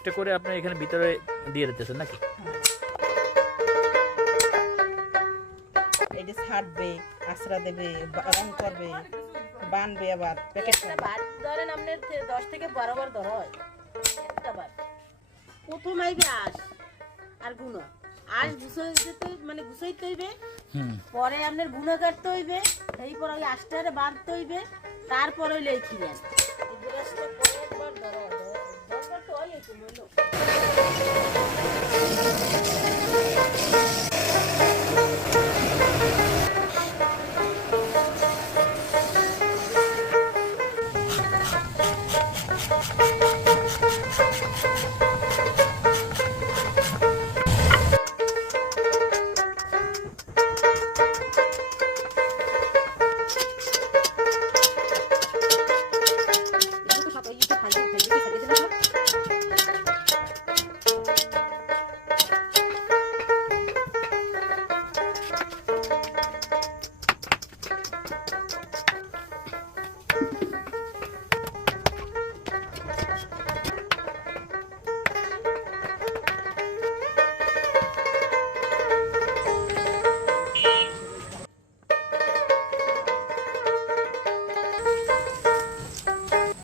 একটা করে আপনি এখানে ভিতরে দিয়ে দিতেছেন নাকি? এই যে ছাড়বে, আশ্রা দেবে, রং করবে, বানবে, আবার প্যাকেট একটা বাট ধরেন আপনার 10 থেকে 12 বার ধরা হয় একটা বাট। প্রথম আইবে আঁশ আর গুঁড়ো। আঁশ গুছাইতে মানে গুছাইতে হইবে, পরে আপনার গুঁড়ো কাটতে হইবে, এরপর ওই আঁশটারে বাঁধতে হইবে, তারপর হইলে এই খিলেন। এই ব্রাশটা পরে একবার ধরা হয়, দরকার তো হয় একটু মনে।